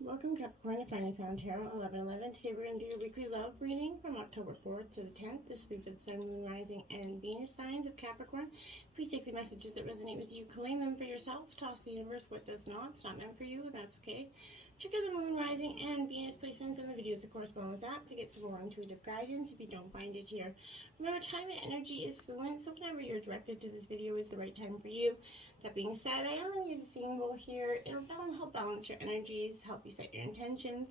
Welcome Capricorn, I finally found Tarot 1111. Today we're going to do your weekly love reading from October 4th to the 10th. This will be for the Sun, Moon, Rising, and Venus signs of Capricorn. Please take the messages that resonate with you, claim them for yourself, toss the universe what does not. It's not meant for you, that's okay. Check out the Moon, Rising, and Venus placements and the videos that correspond with that to get some more intuitive guidance if you don't find it here. Remember, time and energy is fluent, so whenever you're directed to this video is the right time for you. That being said, I am going to use a singing bowl here. It'll help balance your energies, help you set your intentions.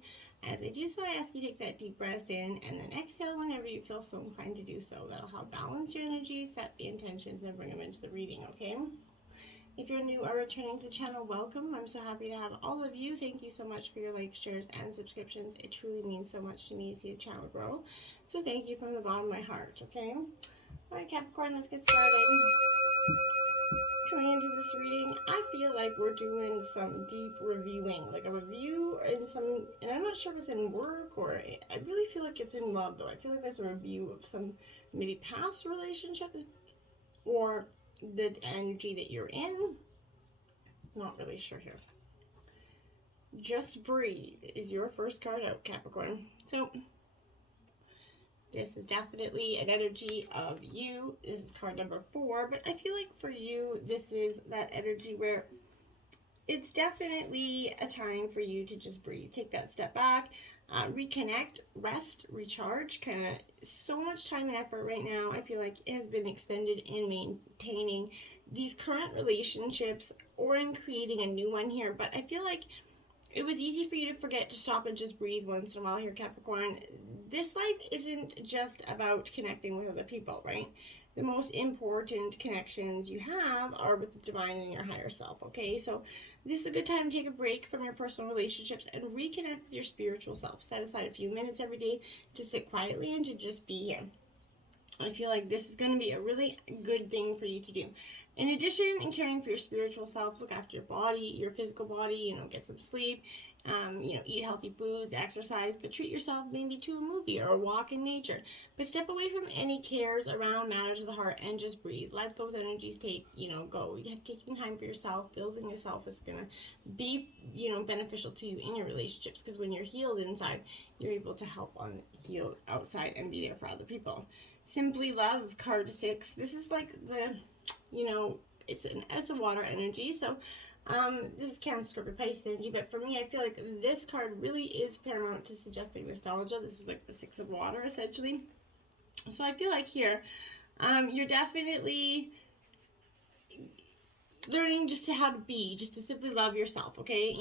As I do so, I ask you to take that deep breath in and then exhale whenever you feel so inclined to do so. That'll help balance your energies, set the intentions, and bring them into the reading, okay? If you're new or returning to the channel, welcome. I'm so happy to have all of you. Thank you so much for your likes, shares, and subscriptions. It truly means so much to me to see the channel grow. So thank you from the bottom of my heart, okay? All right, Capricorn, let's get started. Coming into this reading, I feel like we're doing some deep reviewing, like a review in some, and I'm not sure if it's in work or I really feel like it's in love though. I feel like there's a review of some maybe past relationship or the energy that you're in. Not really sure here. Just Breathe is your first card out, Capricorn. So this is definitely an energy of you. This is card number 4, but I feel like for you, this is that energy where it's definitely a time for you to just breathe. Take that step back, reconnect, rest, recharge. Kind of so much time and effort right now, I feel like it has been expended in maintaining these current relationships or in creating a new one here. But I feel like it was easy for you to forget to stop and just breathe once in a while here, Capricorn. This life isn't just about connecting with other people, right? The most important connections you have are with the divine and your higher self, okay? So this is a good time to take a break from your personal relationships and reconnect with your spiritual self. Set aside a few minutes every day to sit quietly and to just be here. I feel like this is going to be a really good thing for you to do. In addition, in caring for your spiritual self, look after your body, your physical body, get some sleep, eat healthy foods, exercise, but treat yourself maybe to a movie or a walk in nature. But step away from any cares around matters of the heart and just breathe. Let those energies go. You have taking time for yourself, building yourself is going to be, beneficial to you in your relationships, because when you're healed inside, you're able to help on heal outside and be there for other people. Simply Love, card 6. This is like the, it's a water energy. So this is Cancer, Scorpio, Pisces energy. But for me, I feel like this card really is paramount to suggesting nostalgia. This is like the 6 of water, essentially. So I feel like here, you're definitely learning just to how to be, just to simply love yourself, okay?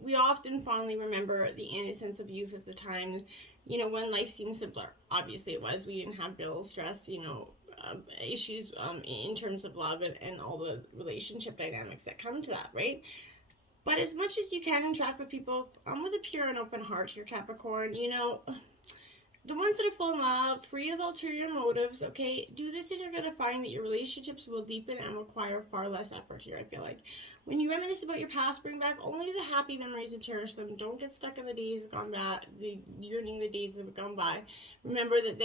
We often fondly remember the innocence of youth at the time, when life seemed simpler. Obviously it was. We didn't have bills, stress, issues in terms of love and all the relationship dynamics that come to that, right? But as much as you can interact with people with a pure and open heart here, Capricorn, the ones that are full in love, free of ulterior motives, okay, do this and you're going to find that your relationships will deepen and require far less effort here, I feel like. When you reminisce about your past, bring back only the happy memories and cherish them. Don't get stuck in the days gone by, yearning the days that have gone by. Remember that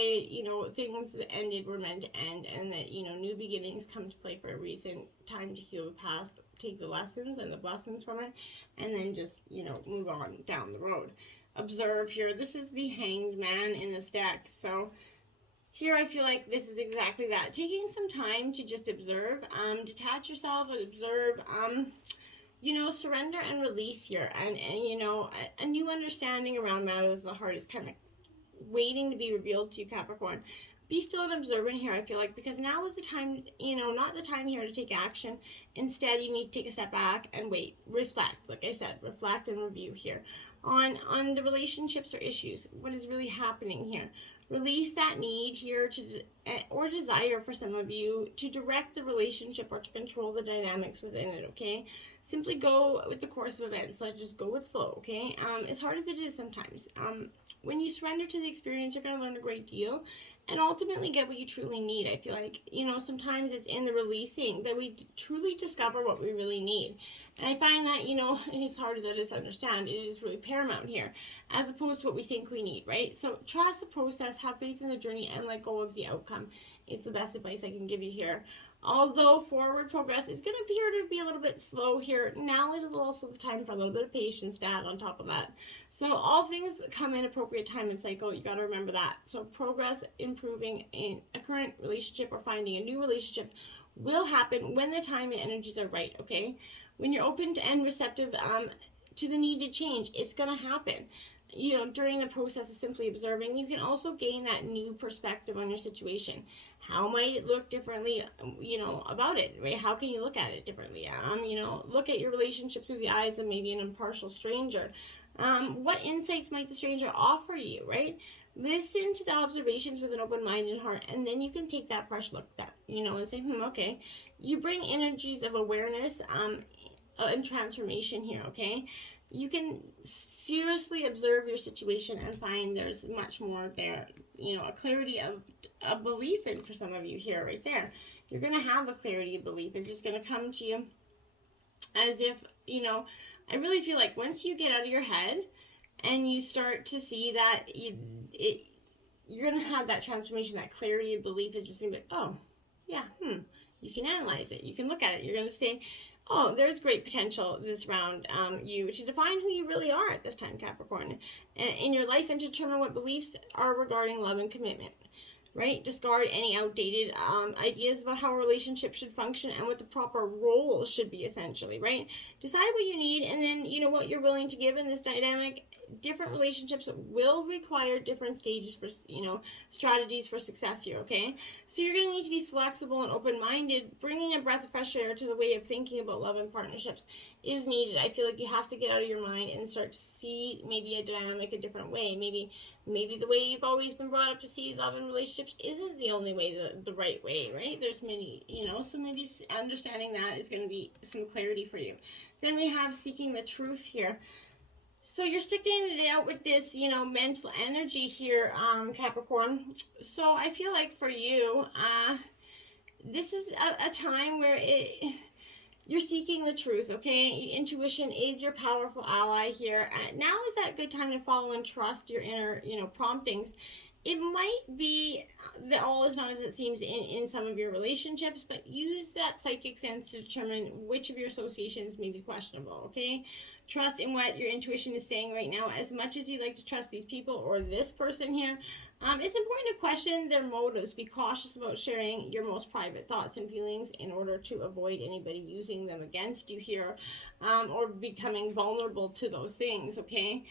things that ended were meant to end, and that, new beginnings come to play for a reason. Time to heal the past, take the lessons and the blessings from it, and then just, move on down the road. Observe here. This is the Hanged Man in this deck. So here I feel like this is exactly that. Taking some time to just observe, detach yourself and observe, surrender and release here. And a new understanding around matters of the heart is kind of waiting to be revealed to you, Capricorn. Be still and observant here, I feel like, because now is the time, not the time here to take action. Instead, you need to take a step back and wait, reflect. Like I said, reflect and review here on the relationships or issues. What is really happening here? Release that need here or desire for some of you to direct the relationship or to control the dynamics within it, okay? Simply go with the course of events. Let's just go with flow, okay? As hard as it is sometimes, when you surrender to the experience, you're going to learn a great deal and ultimately get what you truly need. I feel like, sometimes it's in the releasing that we truly discover what we really need. And I find that, as hard as it is to understand, it is really paramount here, as opposed to what we think we need, right? So trust the process, have faith in the journey, and let go of the outcome is the best advice I can give you here. Although forward progress is going to appear to be a little bit slow here, now is also the time for a little bit of patience to add on top of that. So all things come in appropriate time and cycle. You got to remember that. So progress, improving in a current relationship or finding a new relationship will happen when the time and energies are right, okay? When you're open to and receptive to the needed change, it's going to happen. During the process of simply observing, you can also gain that new perspective on your situation. How might it look differently, about it, right? How can you look at it differently? Look at your relationship through the eyes of maybe an impartial stranger. What insights might the stranger offer you, right? Listen to the observations with an open-minded heart, and then you can take that fresh look back, and say, okay. You bring energies of awareness and transformation here, okay? You can seriously observe your situation and find there's much more there, a clarity of a belief in for some of you here, right there. You're going to have a clarity of belief. It's just going to come to you as if, I really feel like once you get out of your head and you start to see that you're going to have that transformation, that clarity of belief is just going to be, oh, yeah, you can analyze it. You can look at it. You're going to say, oh, there's great potential this round, you to define who you really are at this time, Capricorn, in your life, and to determine what beliefs are regarding love and commitment, right? Discard any outdated ideas about how a relationship should function and what the proper role should be, essentially, right? Decide what you need, and then, what you're willing to give in this dynamic. Different relationships will require different stages for, strategies for success here, okay? So you're going to need to be flexible and open-minded. Bringing a breath of fresh air to the way of thinking about love and partnerships is needed. I feel like you have to get out of your mind and start to see maybe a dynamic a different way. Maybe the way you've always been brought up to see love and relationships isn't the only way, the right way, right? There's many, so maybe understanding that is going to be some clarity for you. Then we have seeking the truth here. So you're sticking it out with this, mental energy here, Capricorn. So I feel like for you, this is a time where you're seeking the truth, okay? Intuition is your powerful ally here. Now is that good time to follow and trust your inner, promptings. It might be that all is not as it seems in some of your relationships, but use that psychic sense to determine which of your associations may be questionable, okay? Trust in what your intuition is saying right now. As much as you like to trust these people or this person here, it's important to question their motives. Be cautious about sharing your most private thoughts and feelings in order to avoid anybody using them against you here, or becoming vulnerable to those things, okay?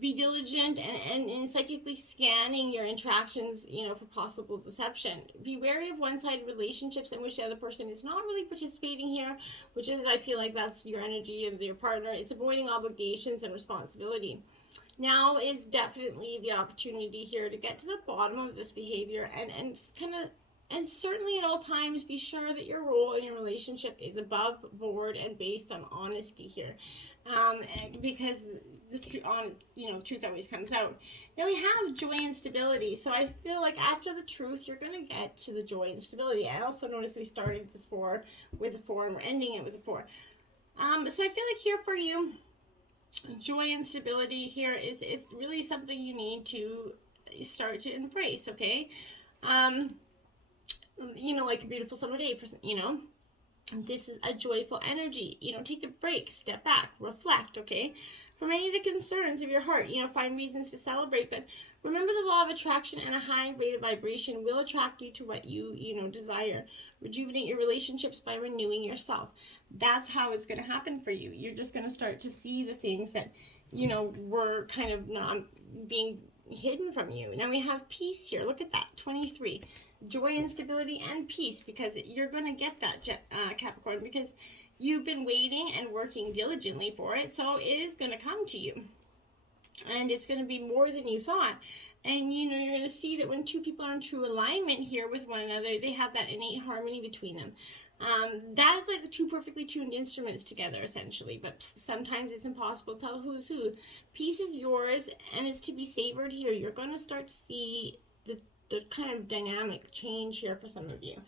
Be diligent and in psychically scanning your interactions, for possible deception. Be wary of one-sided relationships in which the other person is not really participating here, which is, I feel like that's your energy of your partner. It's avoiding obligations and responsibility. Now is definitely the opportunity here to get to the bottom of this behavior and certainly at all times be sure that your role in your relationship is above board and based on honesty here, because the truth always comes out. Then we have joy and stability. So I feel like after the truth, you're going to get to the joy and stability. I also noticed we started this 4 with a 4 and we're ending it with a 4. So I feel like here for you, joy and stability here is really something you need to start to embrace, okay? Like a beautiful summer day, this is a joyful energy. Take a break, step back, reflect, okay? From any of the concerns of your heart, find reasons to celebrate, but remember the law of attraction, and a high rate of vibration will attract you to what you, desire. Rejuvenate your relationships by renewing yourself. That's how it's going to happen for you. You're just going to start to see the things that, were kind of not being hidden from you. Now we have peace here. Look at that, 23. Joy and stability and peace, because you're going to get that, Capricorn, because you've been waiting and working diligently for it, so it is going to come to you. And it's going to be more than you thought. And, you're going to see that when two people are in true alignment here with one another, they have that innate harmony between them. That is like the two perfectly tuned instruments together, essentially. But sometimes it's impossible to tell who's who. Peace is yours, and it's to be savored here. You're going to start to see the kind of dynamic change here for some of you.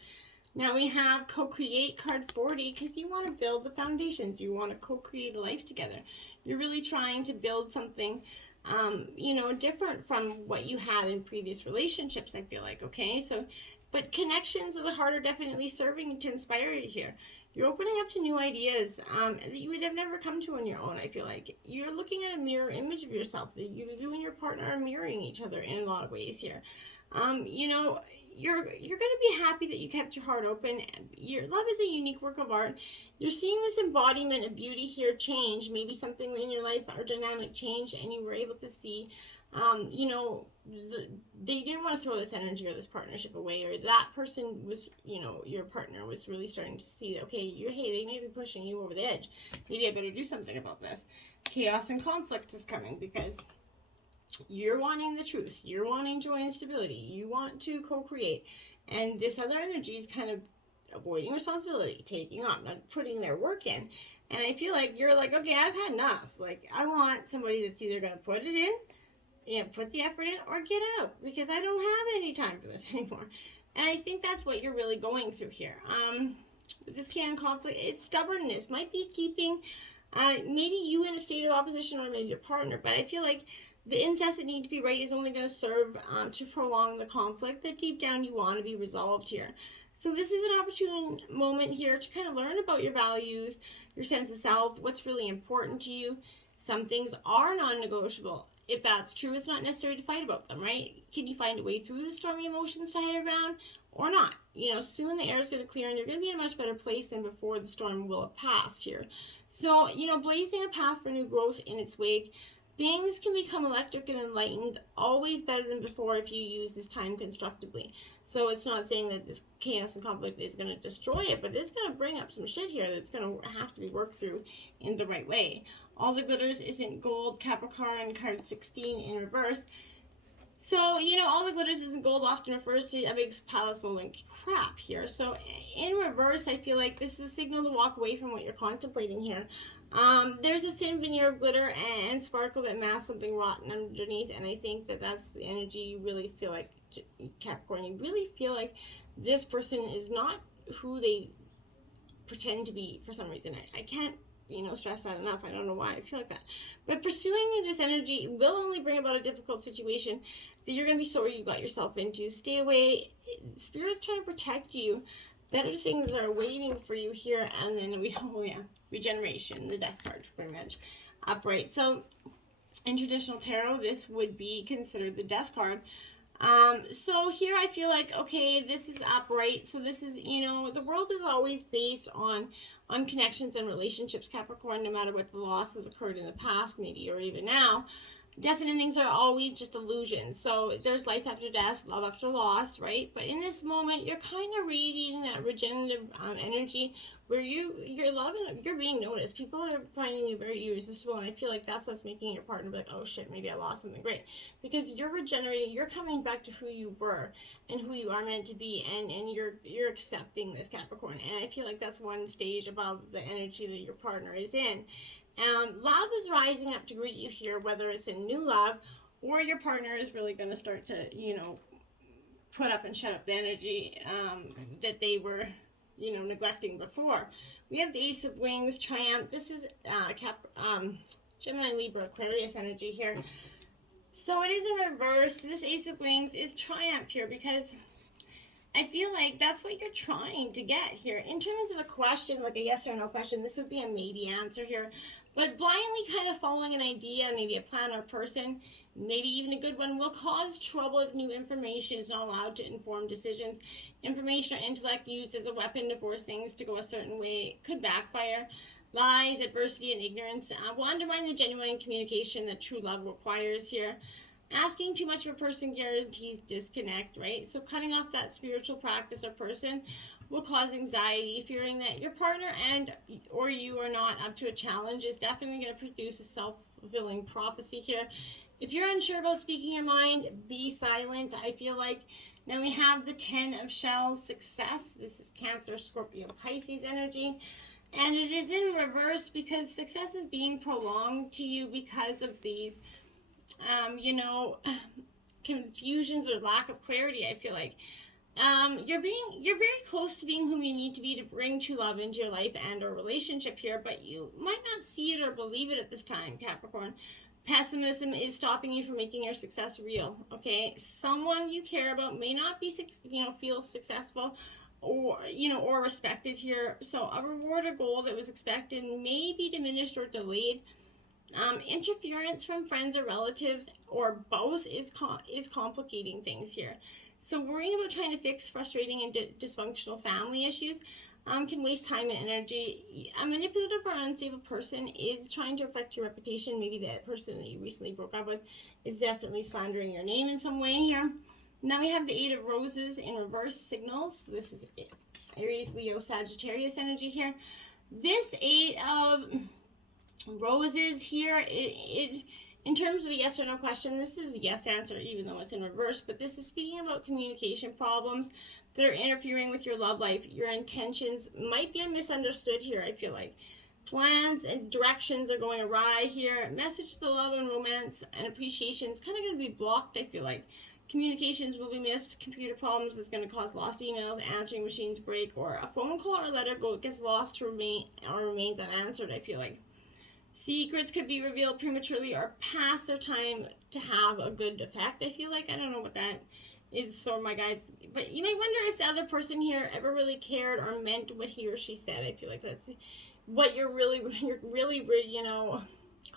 Now we have co-create, card 40, because you want to build the foundations. You want to co-create a life together. You're really trying to build something, different from what you had in previous relationships, I feel like, okay? So But connections of the heart are definitely serving to inspire you here. You're opening up to new ideas that you would have never come to on your own, I feel like. You're looking at a mirror image of yourself. You and your partner are mirroring each other in a lot of ways here. You know, you're going to be happy that you kept your heart open. Your love is a unique work of art. You're seeing this embodiment of beauty here change. Maybe something in your life or dynamic change, and you were able to see, you know, they didn't want to throw this energy or this partnership away, or that person was, you know, your partner was really starting to see that, okay, they may be pushing you over the edge. Maybe I better do something about this. Chaos and conflict is coming because you're wanting the truth. You're wanting joy and stability. You want to co-create. And this other energy is kind of avoiding responsibility, taking on, not putting their work in. And I feel like you're like, okay, I've had enough. Like, I want somebody that's either going to put it in, you know, put the effort in, or get out, because I don't have any time for this anymore. And I think that's what you're really going through here. With this chaos and conflict, it's stubbornness. Might be keeping maybe you in a state of opposition, or maybe your partner. But I feel like the incessant need to be right is only going to serve to prolong the conflict that deep down you want to be resolved here. So this is an opportune moment here to kind of learn about your values, your sense of self, what's really important to you. Some things are non-negotiable. If that's true, it's not necessary to fight about them, right? Can you find a way through the stormy emotions to higher ground or not? You know, soon the air is going to clear and you're going to be in a much better place than before the storm will have passed here. So, you know, blazing a path for new growth in its wake. Things can become electric and enlightened, always better than before if you use this time constructively. So it's not saying that this chaos and conflict is going to destroy it, but it's going to bring up some shit here that's going to have to be worked through in the right way. All the glitters isn't gold, Capricorn, card 16 in reverse. So, you know, all the glitters isn't gold often refers to a big pile of smoldering crap here. So in reverse, I feel like this is a signal to walk away from what you're contemplating here. There's a thin veneer of glitter and sparkle that masks something rotten underneath, and I think that that's the energy you really feel like, Capricorn. You really feel like this person is not who they pretend to be for some reason. I can't, you know, stress that enough. I don't know why I feel like that. But pursuing this energy will only bring about a difficult situation that you're going to be sorry you got yourself into. Stay away. Spirit's trying to protect you. Better things are waiting for you here. And then regeneration, the death card, pretty much upright. So in traditional tarot, this would be considered the death card. So here I feel like, okay, this is upright. So this is, you know, the world is always based on connections and relationships, Capricorn, no matter what the loss has occurred in the past, maybe, or even now. Death and endings are always just illusions. So there's life after death, love after loss, right? But in this moment, you're kind of radiating that regenerative energy where you're loving, you're being noticed. People are finding you very irresistible, and I feel like that's what's making your partner be like, oh shit, maybe I lost something great. Because you're regenerating, you're coming back to who you were and who you are meant to be, and you're accepting this, Capricorn. And I feel like that's one stage above the energy that your partner is in. Love is rising up to greet you here, whether it's in new love or your partner is really going to start to, you know, put up and shut up the energy that they were, you know, neglecting before. We have the Ace of Wings, Triumph. This is Gemini, Libra, Aquarius energy here. So it is in reverse. This Ace of Wings is Triumph here because I feel like that's what you're trying to get here. In terms of a question, like a yes or no question, this would be a maybe answer here. But blindly kind of following an idea, maybe a plan or a person, maybe even a good one, will cause trouble if new information is not allowed to inform decisions. Information or intellect used as a weapon to force things to go a certain way could backfire. Lies, adversity, and ignorance will undermine the genuine communication that true love requires here. Asking too much of a person guarantees disconnect, right? So cutting off that spiritual practice or person will cause anxiety. Fearing that your partner or you are not up to a challenge is definitely going to produce a self-fulfilling prophecy here. If you're unsure about speaking your mind, be silent. I feel like now we have the 10 of Shells, success. This is Cancer, Scorpio, Pisces energy. And it is in reverse because success is being prolonged to you because of these you know, confusions or lack of clarity. I feel like you're very close to being whom you need to be to bring true love into your life and or relationship here, but you might not see it or believe it at this time, Capricorn. Pessimism is stopping you from making your success real, okay? Someone you care about may not be, feel successful or, or respected here. So a reward or goal that was expected may be diminished or delayed. Interference from friends or relatives or both is complicating things here. So worrying about trying to fix frustrating and dysfunctional family issues can waste time and energy. A manipulative or unstable person is trying to affect your reputation. Maybe that person that you recently broke up with is definitely slandering your name in some way here. Now we have the Eight of Roses in reverse signals. This is Aries, Leo, Sagittarius energy here. This Eight of Roses here, in terms of a yes or no question, this is a yes answer even though it's in reverse, but this is speaking about communication problems that are interfering with your love life. Your intentions might be misunderstood here, I feel like. Plans and directions are going awry here. Message to love and romance and appreciation is kind of going to be blocked, I feel like. Communications will be missed. Computer problems is going to cause lost emails, answering machines break, or a phone call or letter gets lost or remains unanswered, I feel like. Secrets could be revealed prematurely or past their time to have a good effect, I feel like. I don't know what that is for my guys. But you may wonder if the other person here ever really cared or meant what he or she said. I feel like that's what you're really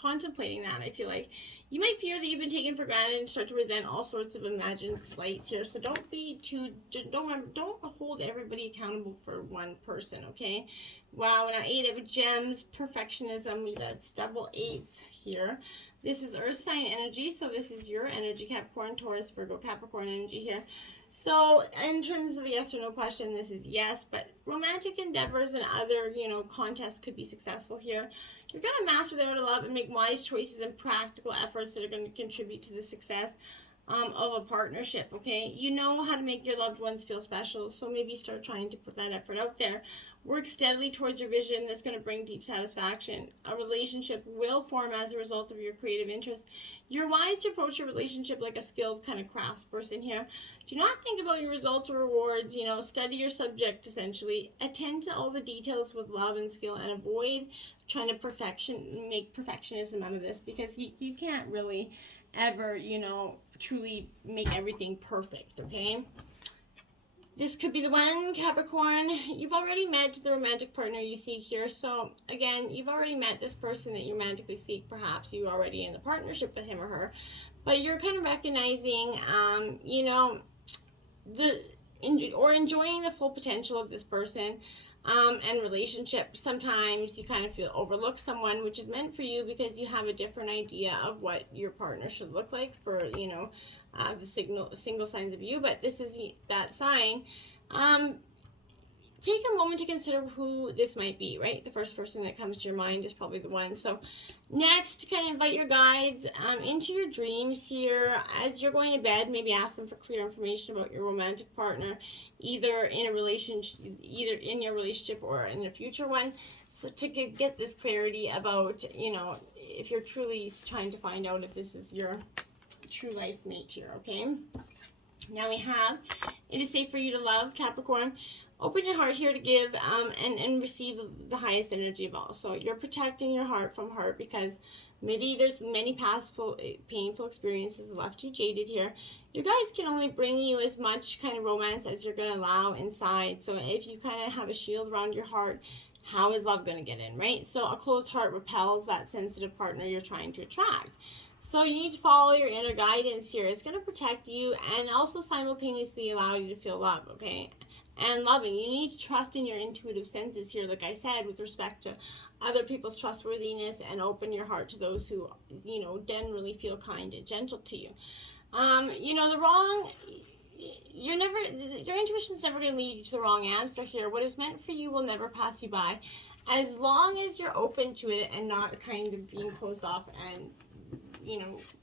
contemplating that, I feel like. You might fear that you've been taken for granted and start to resent all sorts of imagined slights here. So don't hold everybody accountable for one person, okay? Wow, now 8 of Gems, perfectionism, that's double 8s here. This is Earth sign energy, so this is your energy, Capricorn, Taurus, Virgo, Capricorn energy here. So in terms of a yes or no question, this is yes, but romantic endeavors and other, contests could be successful here. You're going to master the art of love and make wise choices and practical efforts that are going to contribute to the success of a partnership, okay? You know how to make your loved ones feel special, so maybe start trying to put that effort out there. Work steadily towards your vision that's going to bring deep satisfaction. A relationship will form as a result of your creative interest. You're wise to approach your relationship like a skilled kind of craftsperson here. Do not think about your results or rewards, study your subject essentially. Attend to all the details with love and skill and avoid trying to make perfectionism out of this, because you can't really ever, truly make everything perfect, okay? This could be the one, Capricorn. You've already met the romantic partner you seek here. So, again, you've already met this person that you romantically seek. Perhaps you're already in the partnership with him or her. But you're kind of recognizing, enjoying the full potential of this person and relationship. Sometimes you kind of feel overlook someone, which is meant for you because you have a different idea of what your partner should look like for, the single signs of you. But this is that sign. Take a moment to consider who this might be, right? The first person that comes to your mind is probably the one. So next, kind of invite your guides into your dreams here. As you're going to bed, maybe ask them for clear information about your romantic partner, either in your relationship or in a future one. So to get this clarity about, if you're truly trying to find out if this is your true life mate here, okay? Now we have, it is safe for you to love, Capricorn. Open your heart here to give and receive the highest energy of all. So you're protecting your heart from hurt because maybe there's many past painful experiences that left you jaded here. Your guides can only bring you as much kind of romance as you're going to allow inside. So if you kind of have a shield around your heart, how is love going to get in, right? So a closed heart repels that sensitive partner you're trying to attract. So you need to follow your inner guidance here. It's going to protect you and also simultaneously allow you to feel love, okay? And loving. You need to trust in your intuitive senses here, like I said, with respect to other people's trustworthiness, and open your heart to those who, generally feel kind and gentle to you. Your intuition's never going to lead you to the wrong answer here. What is meant for you will never pass you by, as long as you're open to it and not kind of being closed off and,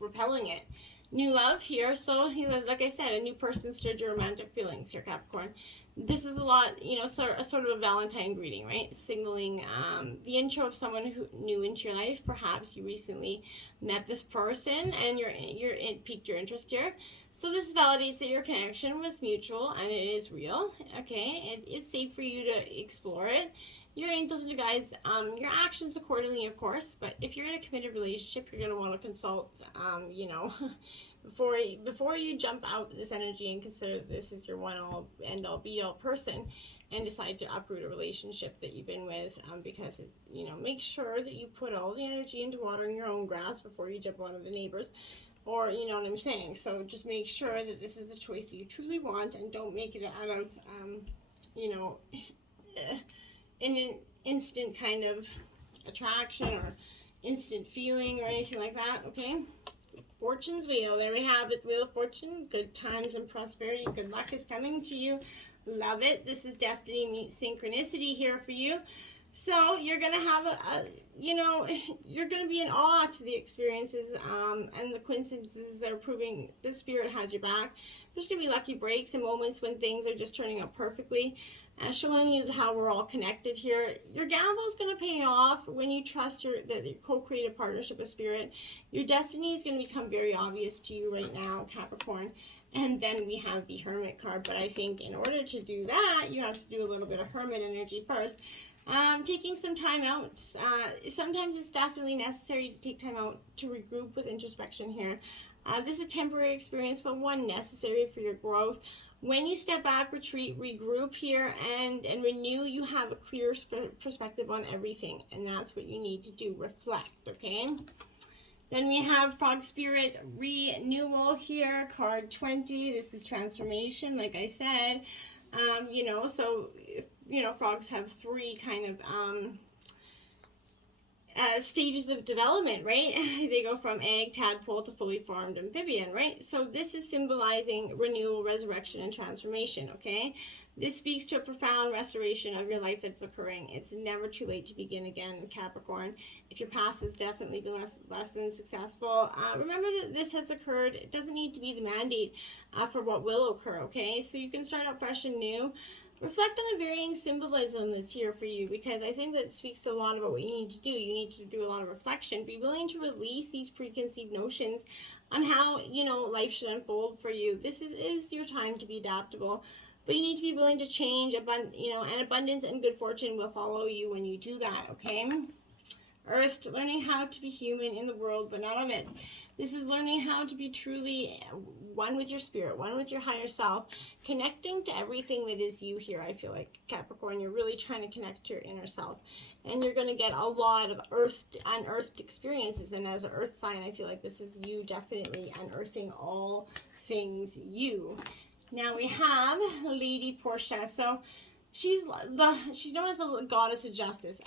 repelling it. New love here. So, like I said, a new person stirred your romantic feelings here, Capricorn. this is a lot, you know, sort of a Valentine greeting, right? Signaling the intro of someone who new into your life. Perhaps you recently met this person and it piqued your interest here. So this validates that your connection was mutual and it is real. Okay, it's safe for you to explore it. Your angels and your guides, your actions accordingly, of course. But if you're in a committed relationship, you're gonna want to consult, you know, before you jump out with this energy and consider this is your one all end all be all person, and decide to uproot a relationship that you've been with, because you know, make sure that you put all the energy into watering your own grass before you jump on the neighbors. Or, you know what I'm saying? So just make sure that this is the choice that you truly want, and don't make it out of, you know, in an instant kind of attraction or instant feeling or anything like that, okay? Fortune's wheel, there we have it, Wheel of Fortune. Good times and prosperity, good luck is coming to you. Love it. This is destiny meets synchronicity here for you. So you're going to have you know, you're going to be in awe to the experiences and the coincidences that are proving the spirit has your back. There's going to be lucky breaks and moments when things are just turning out perfectly, showing you how we're all connected here. Your gamble is going to pay off when you trust your co-creative partnership with spirit. Your destiny is going to become very obvious to you right now, Capricorn. And then we have the Hermit card. But I think in order to do that, you have to do a little bit of Hermit energy first. Taking some time out. Sometimes it's definitely necessary to take time out to regroup with introspection here. This is a temporary experience, but one necessary for your growth. When you step back, retreat, regroup here, and renew, you have a clear perspective on everything. And that's what you need to do. Reflect, okay? Then we have Frog Spirit Renewal here, card 20. This is transformation, like I said. You know, so, you know, frogs have three kind of stages of development, right? They go from egg, tadpole to fully formed amphibian, right? So this is symbolizing renewal, resurrection, and transformation, okay? This speaks to a profound restoration of your life that's occurring. It's never too late to begin again, Capricorn. If your past has definitely been less than successful, remember that this has occurred. It doesn't need to be the mandate for what will occur, okay? So you can start out fresh and new. Reflect on the varying symbolism that's here for you, because I think that speaks a lot about what you need to do. You need to do a lot of reflection. Be willing to release these preconceived notions on how, you know, life should unfold for you. This is your time to be adaptable, but you need to be willing to change. You know, and abundance and good fortune will follow you when you do that, okay? Earth, learning how to be human in the world, but not of it. This is learning how to be truly one with your spirit, one with your higher self, connecting to everything that is you here. I feel like, Capricorn, you're really trying to connect to your inner self, and you're going to get a lot of unearthed experiences. And as an earth sign, I feel like this is you definitely unearthing all things you. Now we have Lady Portia. So she's known as the goddess of justice,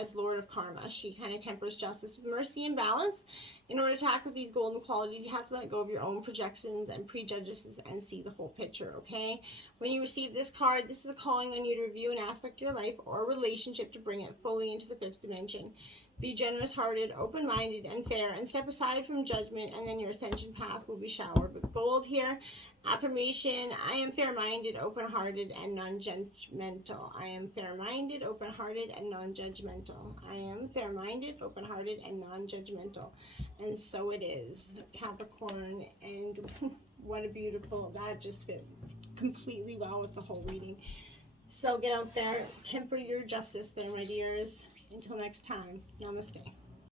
as Lord of Karma. She kind of tempers justice with mercy and balance. In order to act with these golden qualities, you have to let go of your own projections and prejudices and see the whole picture, okay? When you receive this card, this is a calling on you to review an aspect of your life or relationship to bring it fully into the fifth dimension. Be generous-hearted, open-minded, and fair, and step aside from judgment, and then your ascension path will be showered with gold here. Affirmation: I am fair-minded, open-hearted, and non-judgmental. I am fair-minded, open-hearted, and non-judgmental. I am fair-minded, open-hearted, and non-judgmental. And so it is, Capricorn. And what a beautiful, that just fit completely well with the whole reading. So get out there, temper your justice there, my dears. Until next time, namaste.